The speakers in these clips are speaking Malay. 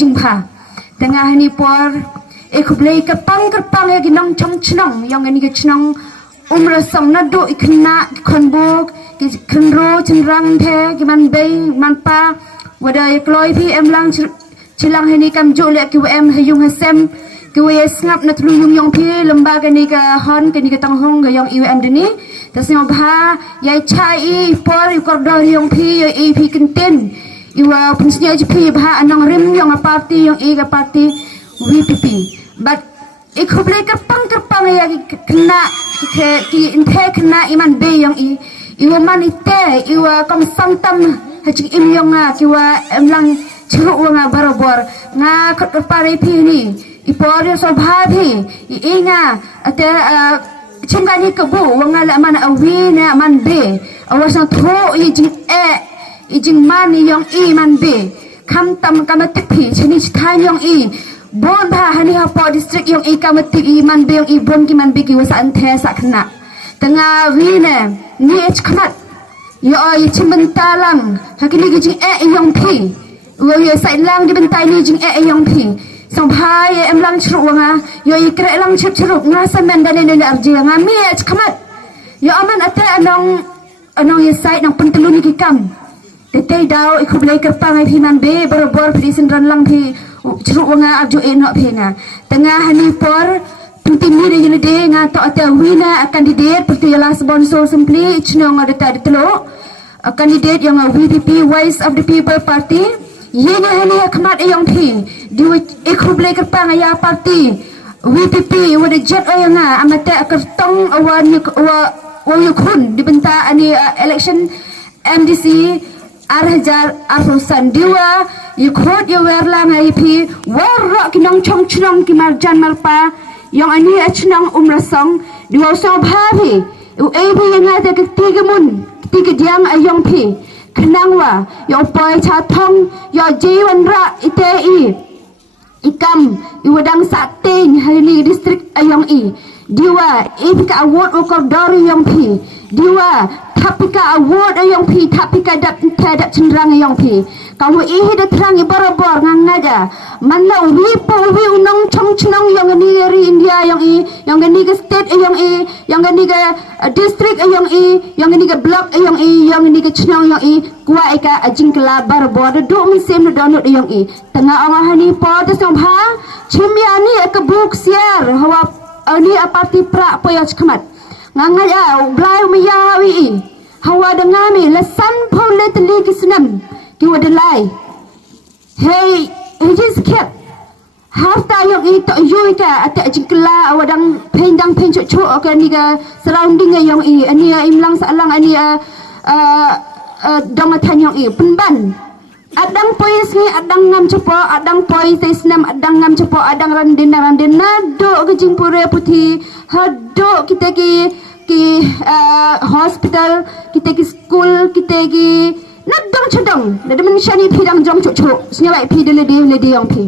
jumpa tengah ni por beli kerpang ya ginong cenong yang ini cenong umrasong nado ikna konbuk kenro cenrang the giman bay manpa wada kloi pi lang cilang ini kam jole QM hayung hasem kuwe ngap na tulung yung pi lembaga ni ka hon ke ni ka tanghong ga yung UM dini tasnya bha yai chai por kordor yung pi pi kenten iwa punsnya pi bha anong rim yung party yung ga party VPP but ikhuble kerpang ya kena ki inte kena iman be yung iwa man ite iwa kom samtam hajing im yung kiwa lang churu nga barobor nga pare pi ni ipor so bhabi inga ate chingani kebu wangala man awi na man be awasan tho ijing man yong man be kam tam kamatikpi chini chithan yong bon bha hani ha po district yong kamatik man be yong bon ki man be ki wasa anthe sakna tanga wi ne ni chkmat yo chimbentalang hakini gijing yong pi wo ye sai lang di bentai ni jing yong pi song bhai lang chru nga yo ikre lang chru nga samen dane ne arji nga mi chkamat yo aman ate anong ye sai nang pentelun ki kam tete daw ikublay kerpang ai phiman be borobor prison ran lang phi chru nga arju no phi nga tengah hani por timi de yene de nga to ate wina candidate pertiala sponsor simply chnong ada telo candidate yang VPP Voice of the People Party yene hani khmat ayong phi di ikublay kerpang ya party VPP wada jet oyanga amate kertong awan yukun dibenta ani election MDC Arhajar Arhusan diwa yukut yawer lang IP warok kinong chong chnong ki marjan marpa yang ani achnong umrasong diwa so bhabi uebi yang ada ketiga diang ayong pi kenangwa yo poi cha thong yo jiwan ra itei ikam iwadang sating hali district ayong diwa ipika award ukordori yong pi diwa tapika award ayong pi tapika dap cenderang ayong pi kamu da terang barabor ngangaja manla wi unong chong chnong yang ni ri India yang ni ke state yang ni ke district yang ni ke block yang ni ke chnong kuwa eka ajing kala barabor do min sem no donut tengah orang hani po de song bha chimya ni ke book share hawa ni parti pra poya chkamat ngangaja blai miyawi hawa dengami lesan polet li kisnam kiwa delai hey just kept hafta yang itu yuika ate jingkla awadang pendang penjuk ke ni ga surrounding yang ani imlang salang ani dongatan yang penban adang pois ni adang ngam cepo adang pois tesnam adang ngam cepo adang randena do ke jingpure putih hado kita ki hospital kita ki school kita ki nadong chadong nada mensyani pidang jong cucu senyawa pi de yang pi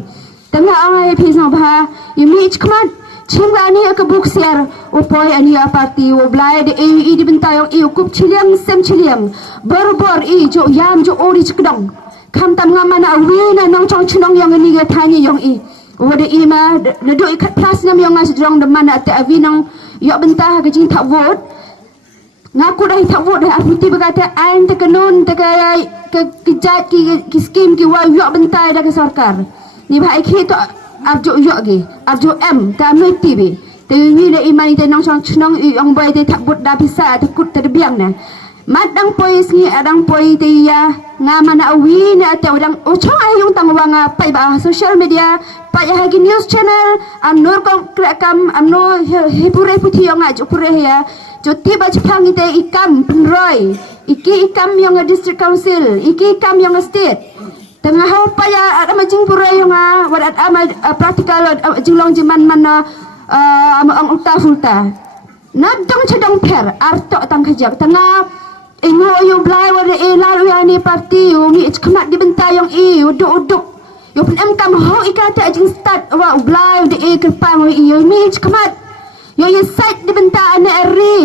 tengah angai pi sabha yumi chkmat chingwa ni ke book share upoi ani party o blai de di bentayong kup chiliang sem chiliang berbor jo yam jo ori chkdong kam tam ngamana awina nong chong chnong yang ni ga thani yang wada ima nado ikat plus nam yang ngas jong de mana ate avinang yo bentah ke jing tak vote ngaku dah tak vote dah aputi berkata ain tekenun tekai kejat ki skim ki wa yo bentai dah ke sarkar ni bhai ki to arjo yo gi arjo m ta meti bi te ni le imani te nong chong chnong ong boy te tak vote dah bisa te kut te biang na madang pois ni adang poi te ya ngamana awi na te udang uchong ayung tangwanga pai ba social media pai hagi news channel amnur kom krakam amno hipure puthi yang aju pure ya Joti bajpang ite ikam penroy iki ikam yang district council iki ikam yang state tengah hau paya ada majing pura yang wadat amal praktikal jinglong jiman mana ang uta fulta nadong chadong per arto tang kajak tengah ingo yu blai wada lalu yani parti umi ichkamat dibentai yang uduk yo pun kam hau ikata jing start wa blai de kerpang umi ichkamat yo site dibentai ane ri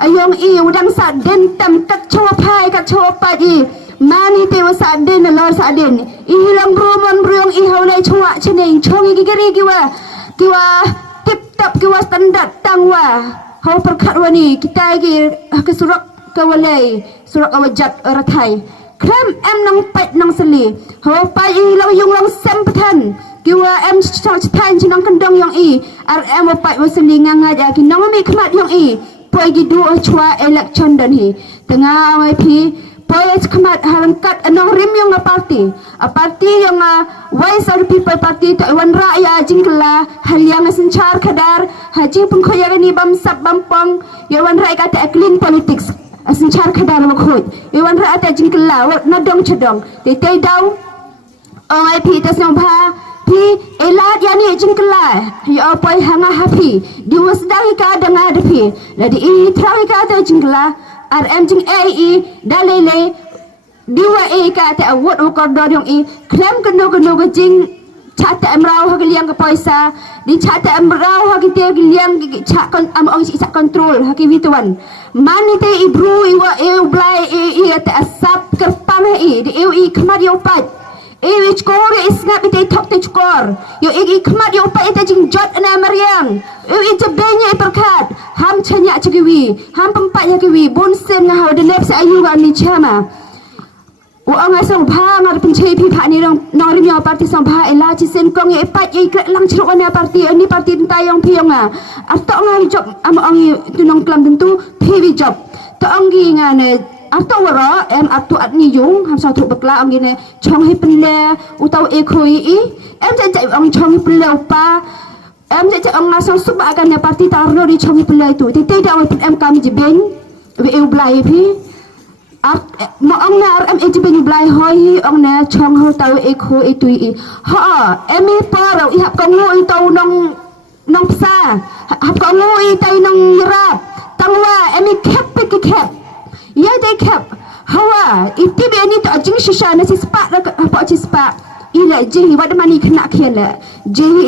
ayong udang sa dentam kat chopai mani te wa sa den lor sa den ihilang bromon brong ihau lai yang chong gigeri kiwa tip top kiwa standard tangwa hau perkhat wani kita gi ke surak kawalai surak awajat rathai kram em nang pat nang seli hau pai long yung long sempatan kiwa em tan chinang kendong yang i ar em pat waseli nganga ja ki nang mi khmat yang i poi gi du chwa election dan hi tengah mai pi poi khmat harangkat anong rim yang parti yang Voice of the People Party to wan raya jingkla haliang senchar kadar haji pengkoya ni bam sab bampong yawan raya kata clean politics senchar kadar makhut yawan raya ta jingkla nadong chedong te daw oi pi ta sambha pi elat yani jingkla ya poi hanga happy diwas dang ka danga depi ladi i trang ka ta jingkla rm jing ai dalele diwa ka ta awot ukordor yang klem kendo ke jing chata amrau ha liang ke poisa di chata amrau ha kite liang cha kon am ong si control ha ki wituan mani te ibru iwa blai ta asap kerpang di khmat yo pat wich kor isngat te tok te chkor yo khmat yo pat te jing jot na mariang te benya perkat ham chanya chkiwi ham pempat ya kiwi bonsen nga ha de lep sa ayu ga ni chama Uang asal bah ngar pencai pihak ni nong rimia parti sang bah elah cisen kong ye pat ye kret lang ceruk ni parti ni parti tentayong piong atok ngai job am ong tu nong klam tentu piwi job to ong gi ngane atok wara em atu at ni yung ham sa tu bekla ong ne chong hi penle utau e khoi em jai ong chong hi penle upa em jai ong ngasang suba akan ne parti tarno di chong hi penle tu te da em kami jebeng we eu blai pi mo ong na em ejibeni blai hoi ong na chong ho tau ekho etui ha emi paro I hap kongo I tau nong psa hap kongo I tau nong rap tangwa emi kep ya de kep hawa iti be ni to jing shisha na si spa apa ci spa ila jing wad mani kena khiala jing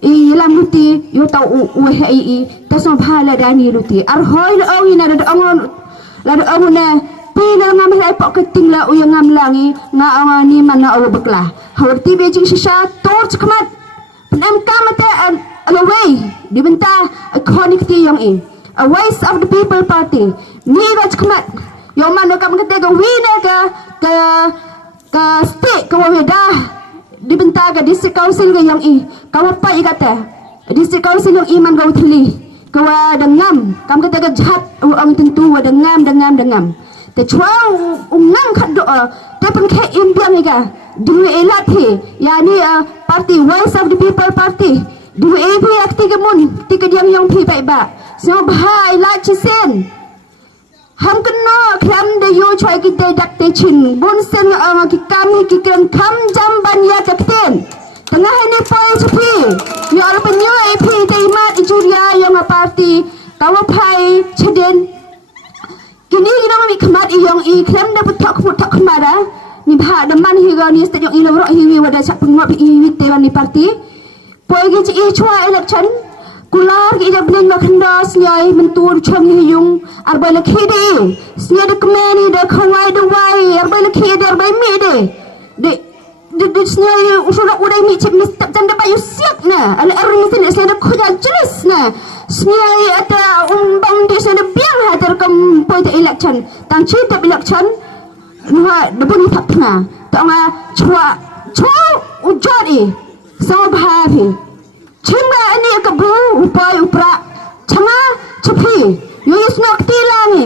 I lamuti yo tau u hei ta som phala dani luti ar hoi lo ong ina da ong na Pina ngam lai pok keting la uyang ngam langi nga awani mana awu beklah. Hawarti Beijing shisha torch kemat. Penem kamata away dibenta connecti yang a voice of the people party. Ni raj kemat. Yang mana kam kata ke wina ke state ke wadah dibenta ke district council ke yang Kawapa kata district council yang iman kau teli. Kawa dengam. Kam kata ke jahat orang tentu wa dengam. Te chwang ungam khat do te pen khe imbiang ga du elat he yani party Voice of the People party du ebi akti gemun ti ke diang yong phi bai ba so bhai la chisen ham kno kham de yo chwai ki te dak te chin bun sen ki kami ki kren kham jam ban ya ka ten tengah ni pai chpi yo ar pen yo ai phi te ma ijuria yong party kawa phai chden kini kita mami kemat yang klem dah putak kemara ni bah deman higa ni state yang ilawrak hiwi wada sak pengop hiwi tewan ni parti poi gi chua election kular gi jabling na khanda snyai mentur chom hiyung arbai la khide snya de kmeni de khawai de wai arbai la khide arbai mi de snyai usura udai mi chip ni tap jam de bayu siak na ala erin ni snya de khoja jelas na snyai ata umbang de snya de biang hater kam poi te election tang chi te election nuha de buni thapna tanga chua ujari so bhavi chimba ani ka bu upai upra changa chupi yo isnok tilangi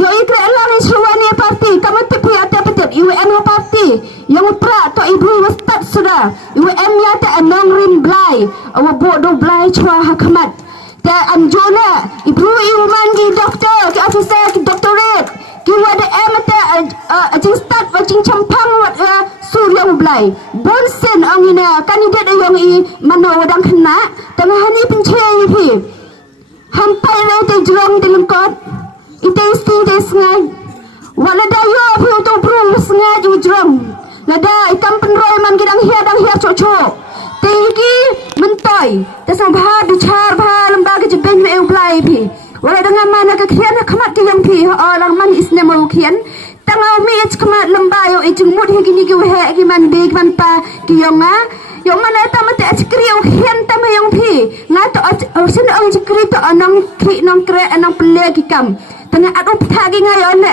yo ikra langi suwani parti kamu tipu ata petet IWM parti yang upra to ibu wastat sudah IWM ya ta anong rim blai awa bodo blai chua hakamat ta anjona ibu mangi doktor ke officer ke doctorate ki wada amata ajing start ajing champang wat surya blai bonsen angina kandidat yang mano wadang kena tengah ni pencai pi hampai le te jrong te lengkot ite sti te sngai wala da yo pi to prum sngai ju jrong lada ikam penroy man gidang hia chocho te ki mentoi te sang bha du char bha lamba ke jeben me blai pi wala dengan mana ke khian khamat ke yang pi orang man isne mau khian tangau mi khamat lamba yo ijmut he gini ge he man big man pa ki yonga yang mana tama te cikri yang hian tama yang pi ngato sen ang cikri to anang kri nang kre anang ple ki kam tanga adu thagi nga yo le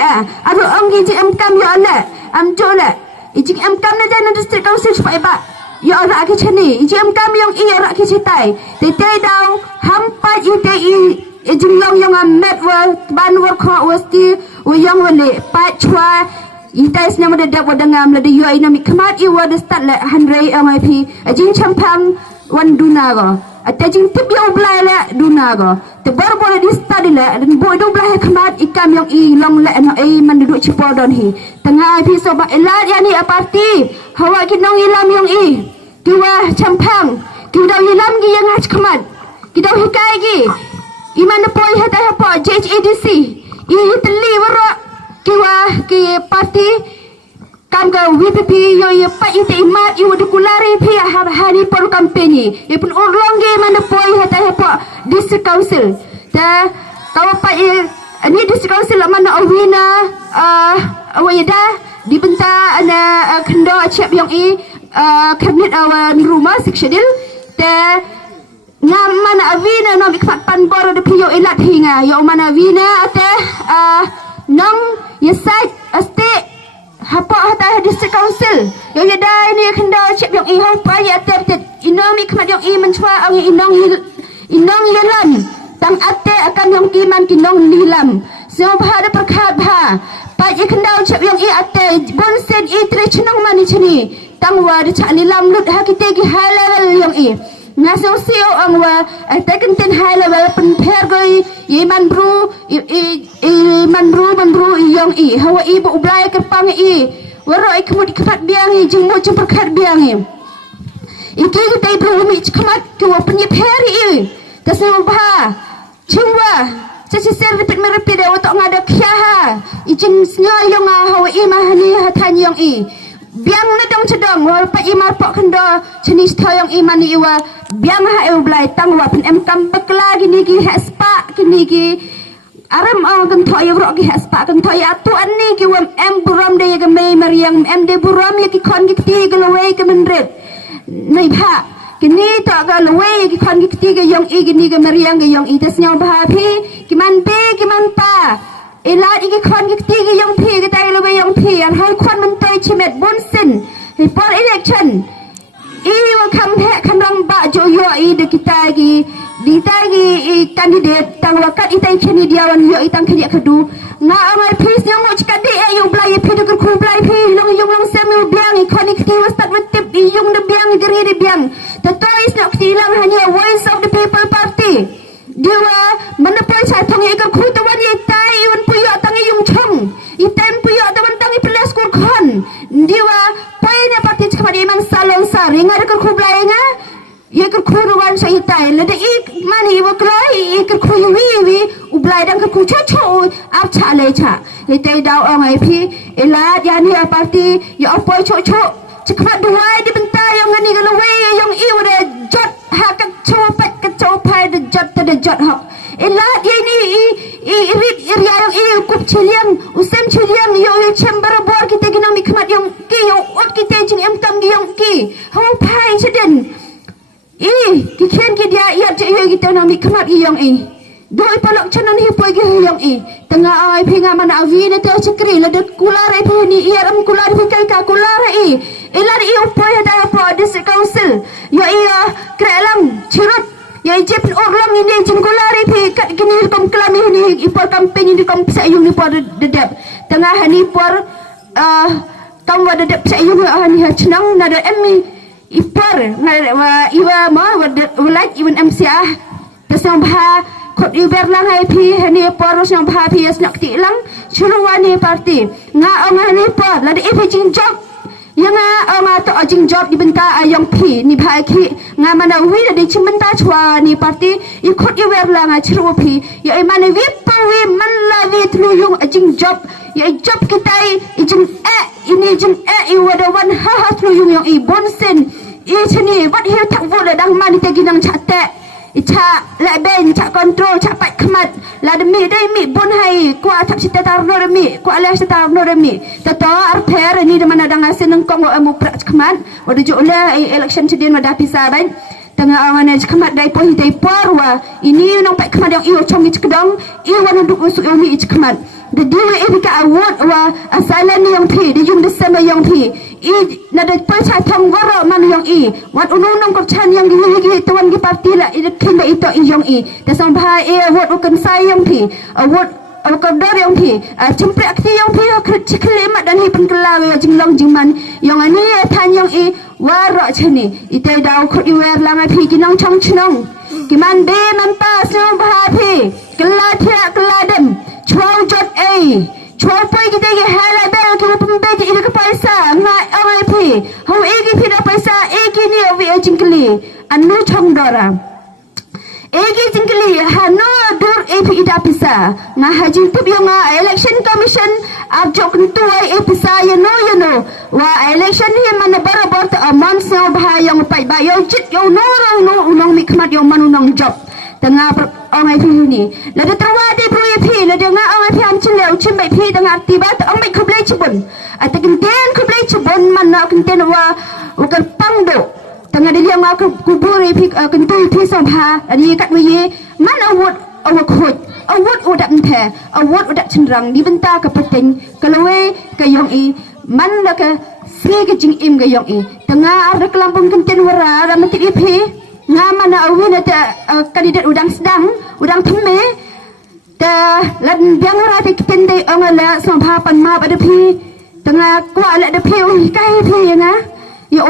adu ang gi am kam yo le am jo le ijing am kam na dan district council pai ba yo ra ki chani ijing am kam yang i ra ki chitai te te dau hampa i te i ijing long yang am met wa ban wa kho wasti wa yang wa le pa chwa Itai senya mada dak wadangam la de UI na mi khamat I wada start la handrai MIP ajin champang wan duna go atajin tip yo blai la duna go te bor bor di study la dan boy do blai khamat ikam yang I long la na ai man duduk cipo don hi tengah IP so ba elat ya ni aparti hawa kinong ilam yang I kiwa champang kidaw ilam gi yang hach khamat kidaw hikai gi iman poi hata po JHADC I tli waro kiwa ki parti kam ga WPP yo ye pa ite imat I wadu kulari pi hari por kampanye ye pun urlong ge mana poi hata po district council ta kawa pa ni district council mana awina awayada dibenta ana kendo chep yang I cabinet awan rumah sikshadil ta ngam mana awina no bikfat pan bor de piyo ilat hinga yo mana awina ate nong yesai asti hapa hata district council yang ada ini kenda cep yang I hapa ya tet inong mi khamat yang I menchwa ang inong yalan tang ate akan yang kiman kinong nilam semua bahada perkhat bha pa ye kenda cep yang I ate bonsen I tre chnong mani chini tang wa de cha nilam lut ha kite gi high level yang I ngaso sio ang wa taken ten high level pen pher goi ye man bru man bru yang I hawa I bu blai kerpang I waro I kemud khat biang I jingmo cempur khat biang I iki kita bru mi khamat ke wa pen ye pher I tasno ba chungwa sesi ser repeat merepit de otok ngada khya ha ijing snya yang hawa I mahani hathan yang I biang na dong chedong wal pa I mar pok khendo chini stoyong I mani iwa biang ha eu blai tang wa pen em kam bekla gini gi haspa kini gi aram kan thoy ro gi haspa kan thoy atu anni gi wam em buram de ga me mariang em de buram ye ki khon gi ti ga lawai ka men ret nei pha kini to ga lawai gi khon gi ti ga yong I gini ga mariang ga yong I tas nyau bha phi ki man be ki man pa elat I gi khon gi ti ga yong phi ga tai lawai yong phi an hai khon man toi chimet bon sin hi por election I will come here kandang ba joyo I de kita gi di tagi candidate tang wakat itai chini diawan yo itang kenya kedu nga amal pis yang mo chikadi yung blai phi de ku blai phi long long semu biang ikonik ti wastat wetip yung de biang geri de biang the toys nak tilang hanya voice of the people party diwa manapoi sa thong ikar khu tawan ye tai un puyo tang yung chong item puyo tawan tang ipelas kur khon diwa poina party chkmari mang salong sa ringar kur khu blai nga ye kur khu ruwan sa itai lade ik mani wa klai ikar khu wi ublai dang kur khu cho ap cha le cha itai daw angai phi elat yani party yo apoi cho chkmat duai di benta yang ngani galawe yang I wada jot ha ka chopat ka chopai de jot hok elat ye ni I rit area yang I kup chiliang usem chiliang yo chamber bor kita gina mi kmat yang ki yo ot kita jing em tam gi yang ki ho pai seden ki khen ki dia ya je yo kita na mi kmat I yang I doi palak chanan hi poi gi yang I tengah ai phinga mana avi na te chakri la de kulare phi ni iram kulare phi kai ka kulare I elar I upoi da po district council yo I krelam chirut yo jep orlam ini jengkulare phi kat gini kom klami ni ipor campaign di kom sa yung ni por de dep tengah hani por kam wa de dep sa yung hani chnang na de emmi ipor na iwa ma wa like even MCA tasang bha khot iber lang hai phi hani por sang bha phi as nak ti lang chulwani party nga ong hani por la de ifi jing job yang to ajing job di benta ayong phi ni bha khi nga mana wi de chimenta chwa ni party I khot iber lang a chru phi ya mane wi pa wi man la wi tlu yung ajing job ya job kita ijing ini jing I wada wan ha tlu yung yang I bonsen I chini wat he tak vo le dang mani te ginang chatte Icha la ben cha control cha pat khmat la de mi dai mi bon hai kwa thap sita tar no de mi kwa la sita tar no de mi ta to ar pher ni de mana dang asen kong amu pra khmat wada jo la election chidin wada pisa ban tanga awana khmat dai po hi dai parwa ini nong pat khmat yang iu chong ich kedong iu wan duk usu yang mi ich khmat de diwe ebika award wa asala ni yang phi de yung de sama yang phi I nada pasal thong waro man yang I wat unung kop chan yang gi tuan gi parti la I kin ba ito yang I da sang bha wat ukan sai yang phi wat ko dor yang phi chimpe akti yang phi khikhle ma dan hi pen kala ya jinglong jingman yang ani than yang I waro chani ite daw khot I wer la ma phi kinong chong chnong ki man be man pa so bha phi kala thia kala dem chong jot ai chong poi kita ge hala bel ki pembe ji ida ke paisa ngai awai phi ho egi phi da paisa egi ni awi jingkli anu chong dora egi jingkli hano dur epi ida pisa nga hajing tip yang election commission abjok tu ai episa you know wa election hi man barabor ta amon sa bha yang pai ba yo chit yo no unong mi khmat yo man unong job tengah orang phi ni la de tawa de bro phi la de nga orang phi am chleu chim bai phi tengah tiba ta ong bai khublai chbun atakin ten khublai chbun man na kin ten wa ukar pangdo tengah de yang ma kubur phi kin tu phi sam ha ani kat wi man awut awak khut awut udak the awut udak chenrang di benta ka peting kalawe ka yong I man la ka si ka jing im ga yong I tengah ar kelampung kin ten wara ra mati phi nga mana awin ada kandidat udang sedang udang themme ta lan biang ra te kende ongala sampha pan ma ba de phi tanga kwa la de phi oi kai phi nga yo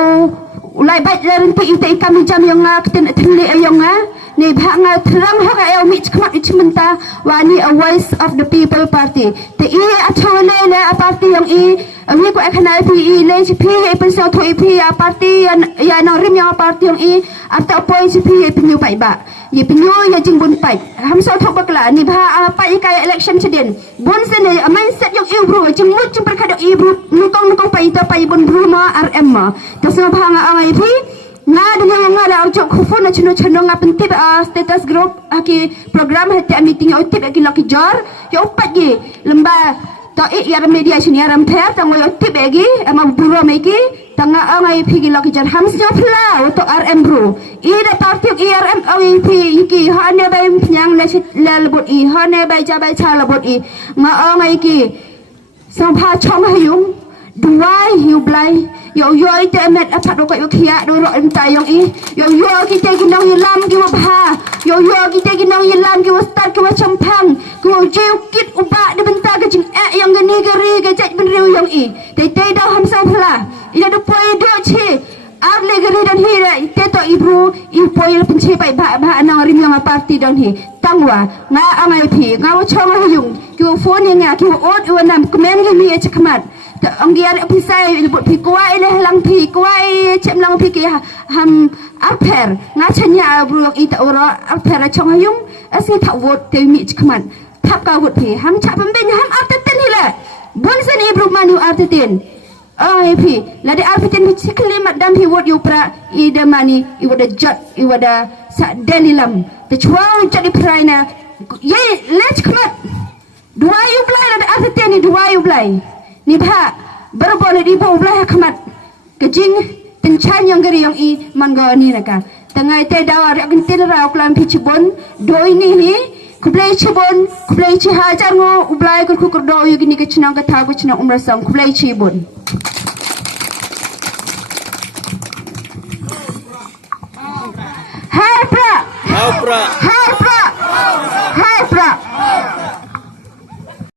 ulai bai ren ti te kami jam yang nga kten thli yang nga ni bha nga thrang ha ga yo mi chkhmat ichmenta wa ni a voice of the people party te I athole la party yang I wi ko akhana phi I le phi e pen so thoi phi a party ya no rim yang party yang I after poi phi e pinyu pai ba ye pinyu ya jingbun pai ham so thok bakla ni bha pai kai election chden bon se ne mindset yang I bro jingmut jing perkada I bro nukong pai to pai bon bro ma rm ma ta so bha nga angai phi nga dengan nga la ujok khufun na chno nga pentip status group aki program hati meeting otip aki laki jor yo upat gi lemba to I ya media sini aram ther tang yo otip agi ama buro meki tanga angai phigi laki jor ham sjo phla to rm bro I da party rm angai phi ki hane bai nyang la lebot I hane bai ja bai cha lebot I nga angai ki sampha chong hayung duai hiu blai yo ite met apat ko yo khia do ro entai yang I yo kita ginong yelam ki wa bha yo kita ginong yelam ki wa start ki wa champang ki wa jeu kit uba de benta ke jing yang gani gari ke chat ben riu yang I te da ham sa phla ida do poi do chi ar le gari dan hi ra te to ibru I poi le penchi pai ba na rim yang party dan hi tangwa nga angai phi nga wa chong hayung ki wa phone yang ki wa ot wa nam comment ki mi e chakmat ông kia phi sai bột phi quay lên lăng phi quay chém lăng phi kia ham áp phèr ngã chân nhà ruột ít ở đó áp phèr ở trong hayung ở xin thảo vột tiêu mỹ các bạn tháp cao vột phi ham chạm bên ham áp tên hi là bốn sen ibru manu áp tên phi là để áp tên phi kli madam phi vột yu pra I de mani I vod jat I vod sa delilam the chuang jadi praina ye let's come on dua yu blai là áp tên ni dua yu blai ni bha berbole di bo blah khmat kejing tenchan yang gari yang I mangga ni naka tangai te dawa rak tin ra klam phi chibon doi ni hi kublai chibon kublai chi hajar ngo ublai kur kur do yu gini ke chnang ka tha ku chnang umra sang kublai chibon ha pra